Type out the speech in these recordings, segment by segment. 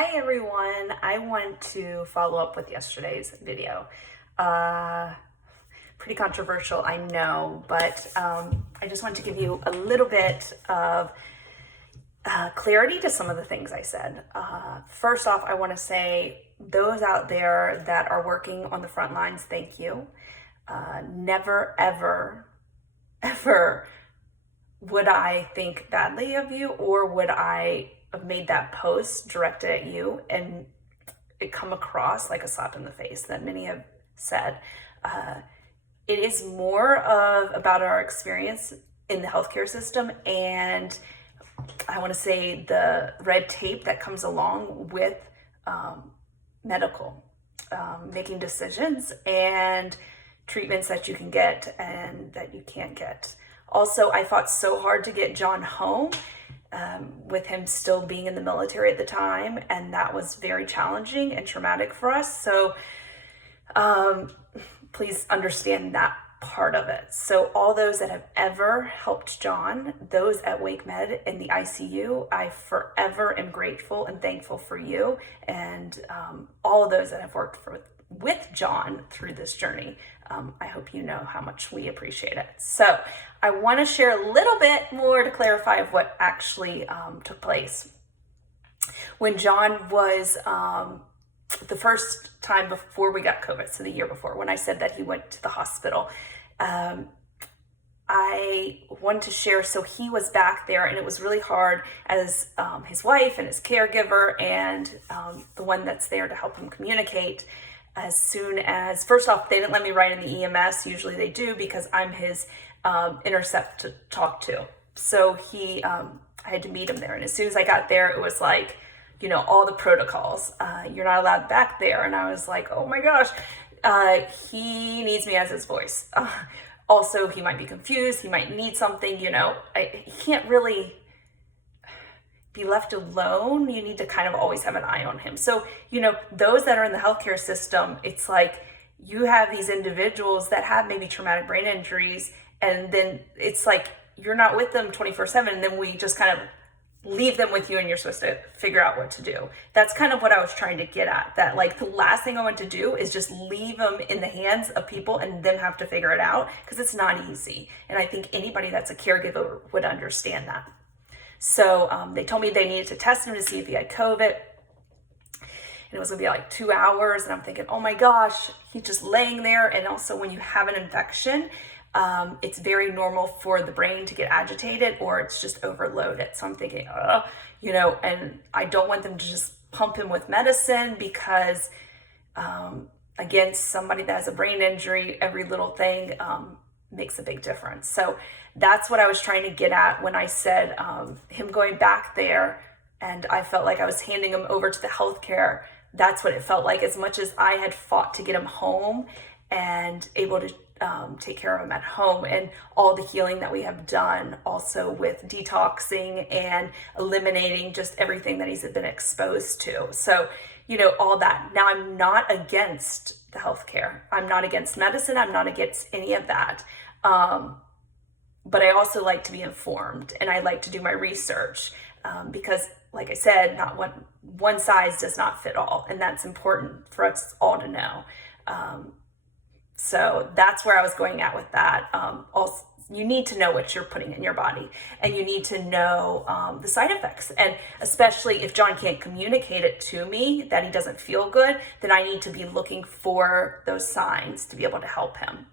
Hi everyone, I want to follow up with yesterday's video. Pretty controversial, I know, but I just want to give you a little bit of clarity to some of the things I said. First off, I want to say those out there that are working on the front lines, thank you. Never, ever would I think badly of you, or would I have made that post directed at you and it come across like a slap in the face that many have said. It is more of about our experience in the healthcare system, and I want to say the red tape that comes along with medical, making decisions and treatments that you can get and that you can't get. Also, I fought so hard to get John home, with him still being in the military at the time, and that was very challenging and traumatic for us. So please understand that part of it. So all those that have ever helped John, those at WakeMed in the ICU, I forever am grateful and thankful for you, and all of those that have worked with John through this journey. I hope you know how much we appreciate it. So I want to share a little bit more to clarify of what actually took place. When John was the first time before we got COVID, so the year before, when I said that he went to the hospital, I wanted to share, so he was back there and it was really hard as his wife and his caregiver and the one that's there to help him communicate. As soon as, first off, they didn't let me write in the EMS. Usually they do because I'm his intercept to talk to. So I had to meet him there. And as soon as I got there, it was like, all the protocols. You're not allowed back there. And I was like, oh my gosh, he needs me as his voice. Also, he might be confused. He might need something, he can't really be left alone. You need to kind of always have an eye on him. So, those that are in the healthcare system, it's like you have these individuals that have maybe traumatic brain injuries, and then it's like you're not with them 24/7, and then we just kind of leave them with you and you're supposed to figure out what to do. That's kind of what I was trying to get at, that like the last thing I want to do is just leave them in the hands of people and them have to figure it out, because it's not easy. And I think anybody that's a caregiver would understand that. So they told me they needed to test him to see if he had COVID. And it was gonna be like 2 hours. And I'm thinking, oh my gosh, he's just laying there. And also when you have an infection, it's very normal for the brain to get agitated, or it's just overloaded. So I'm thinking, and I don't want them to just pump him with medicine because, again, somebody that has a brain injury, every little thing makes a big difference. So that's what I was trying to get at when I said him going back there, and I felt like I was handing him over to the healthcare. That's what it felt like, as much as I had fought to get him home and able to take care of him at home, and all the healing that we have done also with detoxing and eliminating just everything that he's been exposed to. So, all that. Now, I'm not against the healthcare. I'm not against medicine. I'm not against any of that. But I also like to be informed, and I like to do my research because, like I said, not one size does not fit all, and that's important for us all to know. So that's where I was going at with that. Also, you need to know what you're putting in your body, and you need to know the side effects. And especially if John can't communicate it to me that he doesn't feel good, then I need to be looking for those signs to be able to help him.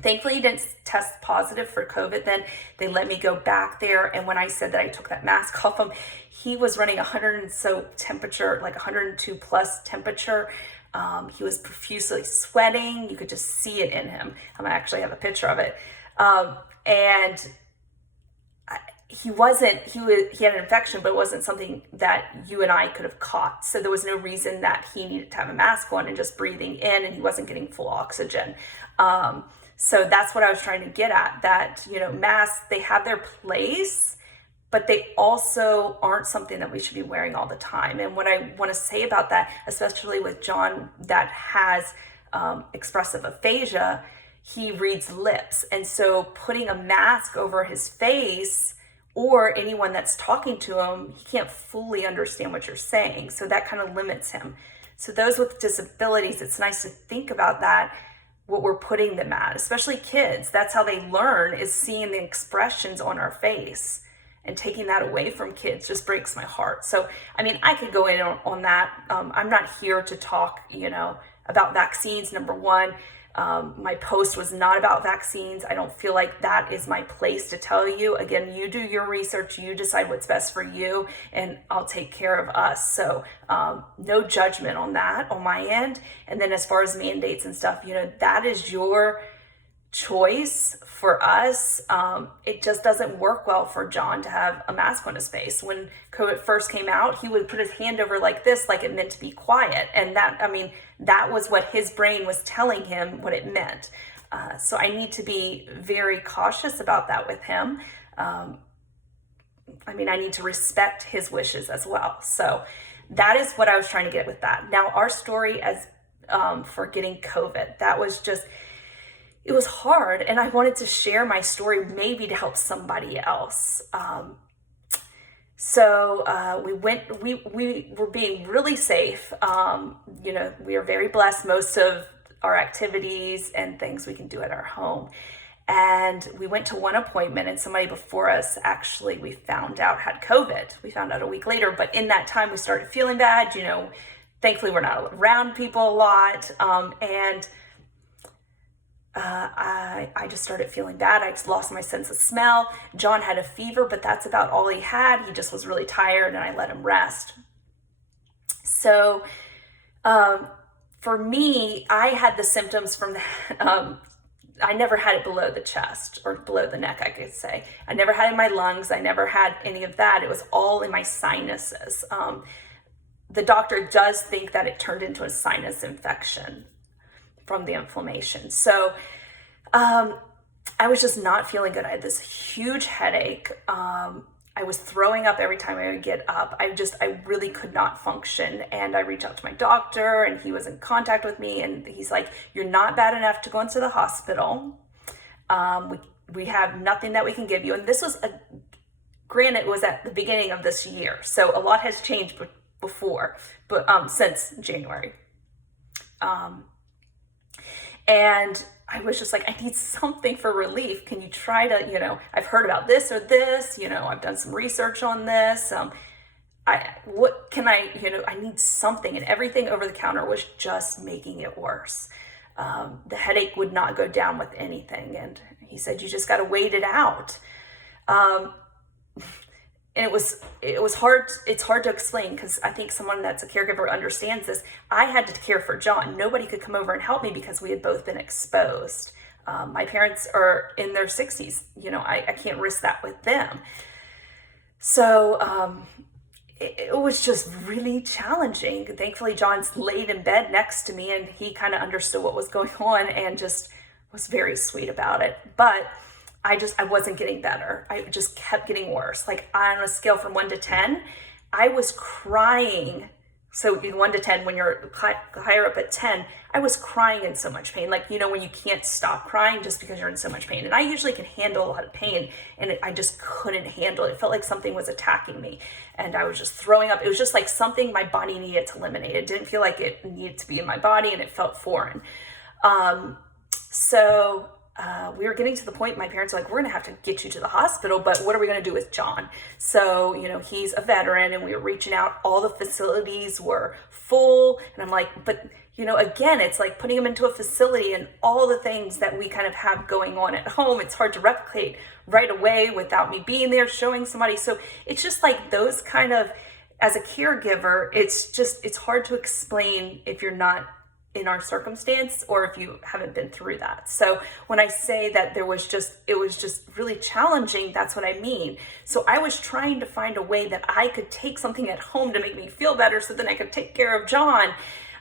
Thankfully, he didn't test positive for COVID. Then they let me go back there. And when I said that I took that mask off him, he was running 100 and so temperature, like 102 plus temperature. He was profusely sweating. You could just see it in him. I actually have a picture of it. And he had an infection, but it wasn't something that you and I could have caught. So there was no reason that he needed to have a mask on and just breathing in, and he wasn't getting full oxygen. So that's what I was trying to get at, that, masks, they have their place, but they also aren't something that we should be wearing all the time. And what I want to say about that, especially with John that has expressive aphasia, he reads lips. And so putting a mask over his face or anyone that's talking to him, he can't fully understand what you're saying. So that kind of limits him. So those with disabilities, it's nice to think about that, what we're putting them at, especially kids. That's how they learn, is seeing the expressions on our face. And taking that away from kids just breaks my heart. So, I mean, I could go in on that. I'm not here to talk, about vaccines, number one. My post was not about vaccines. I don't feel like that is my place to tell you. Again, you do your research, you decide what's best for you, and I'll take care of us. So no judgment on that on my end. And then as far as mandates and stuff, that is your choice. For us, it just doesn't work well for John to have a mask on his face. When COVID first came out, he would put his hand over like this, like it meant to be quiet. And that was what his brain was telling him what it meant. So I need to be very cautious about that with him. I need to respect his wishes as well. So that is what I was trying to get with that. Now, our story as for getting COVID, that was just, it was hard, and I wanted to share my story maybe to help somebody else. So we were being really safe. We are very blessed. Most of our activities and things we can do at our home. And we went to one appointment, and somebody before us, actually, we found out had COVID. We found out a week later, but in that time we started feeling bad. Thankfully we're not around people a lot. I just started feeling bad. I just lost my sense of smell. John had a fever, but that's about all he had. He just was really tired, and I let him rest. So for me, I had the symptoms from the, I never had it below the chest or below the neck, I could say. I never had it in my lungs. I never had any of that. It was all in my sinuses. The doctor does think that it turned into a sinus infection from the inflammation. So I was just not feeling good. I had this huge headache. I was throwing up every time I would get up. I really could not function. And I reached out to my doctor, and he was in contact with me, and he's like, "You're not bad enough to go into the hospital. We have nothing that we can give you." And this was granted, it was at the beginning of this year. So a lot has changed since January. And I was just like, I need something for relief. Can you try to, I've heard about this or this, I've done some research on this. I need something. And everything over the counter was just making it worse. The headache would not go down with anything. And he said, "You just got to wait it out." And it was hard. It's hard to explain, because I think someone that's a caregiver understands this. I had to care for John. Nobody could come over and help me because we had both been exposed. My parents are in their 60s. I can't risk that with them. So it was just really challenging. Thankfully, John's laid in bed next to me, and he kind of understood what was going on and just was very sweet about it. But I wasn't getting better. I just kept getting worse. Like, on a scale from 1 to 10, I was crying. So 1 to 10, when you're higher up at 10, I was crying in so much pain. Like, when you can't stop crying just because you're in so much pain. And I usually can handle a lot of pain, and I just couldn't handle it. It felt like something was attacking me, and I was just throwing up. It was just like something my body needed to eliminate. It didn't feel like it needed to be in my body, and it felt foreign. We were getting to the point, my parents were like, "We're going to have to get you to the hospital, but what are we going to do with John?" So, he's a veteran, and we were reaching out. All the facilities were full. And I'm like, but, again, it's like putting him into a facility, and all the things that we kind of have going on at home, it's hard to replicate right away without me being there, showing somebody. So it's just like those kind of, as a caregiver, it's hard to explain if you're not in our circumstance or if you haven't been through that. So when I say that it was just really challenging, that's what I mean. So I was trying to find a way that I could take something at home to make me feel better, so then I could take care of John,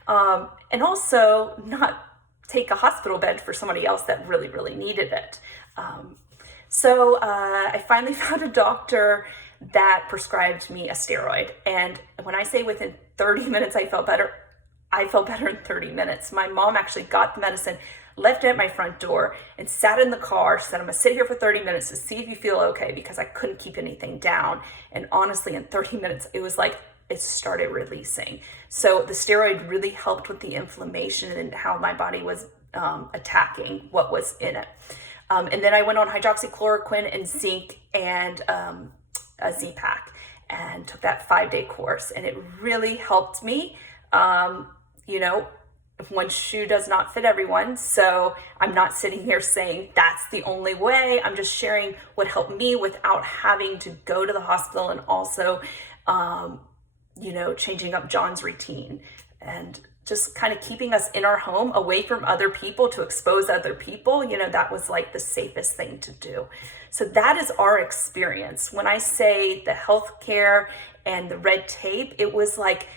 and also not take a hospital bed for somebody else that really, really needed it. So I finally found a doctor that prescribed me a steroid. And when I say within 30 minutes I felt better in 30 minutes. My mom actually got the medicine, left it at my front door and sat in the car. She said, I'm gonna sit here for 30 minutes to see if you feel okay, because I couldn't keep anything down. And honestly, in 30 minutes, it was like it started releasing. So the steroid really helped with the inflammation and how my body was attacking what was in it. And then I went on hydroxychloroquine and zinc and a Z-Pak and took that 5-day course. And it really helped me. You know, one shoe does not fit everyone. So I'm not sitting here saying that's the only way. I'm just sharing what helped me without having to go to the hospital, and also, you know, changing up John's routine and just kind of keeping us in our home away from other people to expose other people. You know, that was like the safest thing to do. So that is our experience. When I say the healthcare and the red tape, it was like,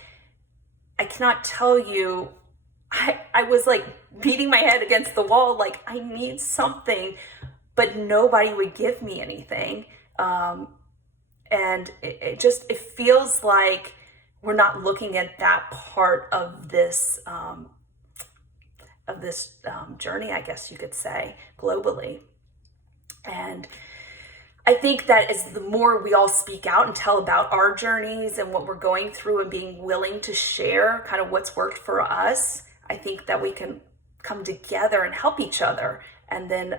I cannot tell you, I was like beating my head against the wall, like I need something, but nobody would give me anything. And it feels like we're not looking at that part of this journey, I guess you could say, globally. And I think that as the more we all speak out and tell about our journeys and what we're going through and being willing to share kind of what's worked for us, I think that we can come together and help each other. And then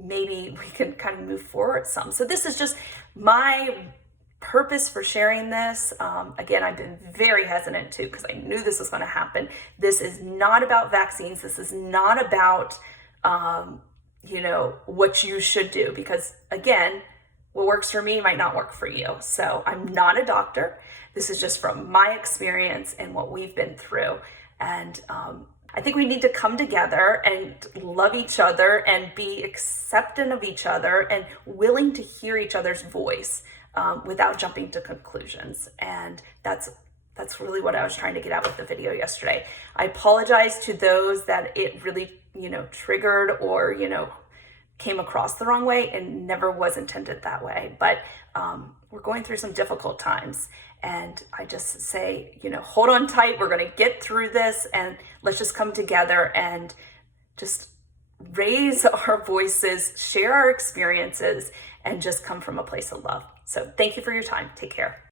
maybe we can kind of move forward some. So this is just my purpose for sharing this. Again, I've been very hesitant too, because I knew this was going to happen. This is not about vaccines. This is not about, you know, what you should do, because again, what works for me might not work for you. So I'm not a doctor. This is just from my experience and what we've been through. And I think we need to come together and love each other and be accepting of each other and willing to hear each other's voice without jumping to conclusions. And that's really what I was trying to get at with the video yesterday. I apologize to those that it really, you know, triggered or, you know, came across the wrong way, and never was intended that way. But we're going through some difficult times. And I just say, you know, hold on tight. We're going to get through this, and let's just come together and just raise our voices, share our experiences, and just come from a place of love. So thank you for your time. Take care.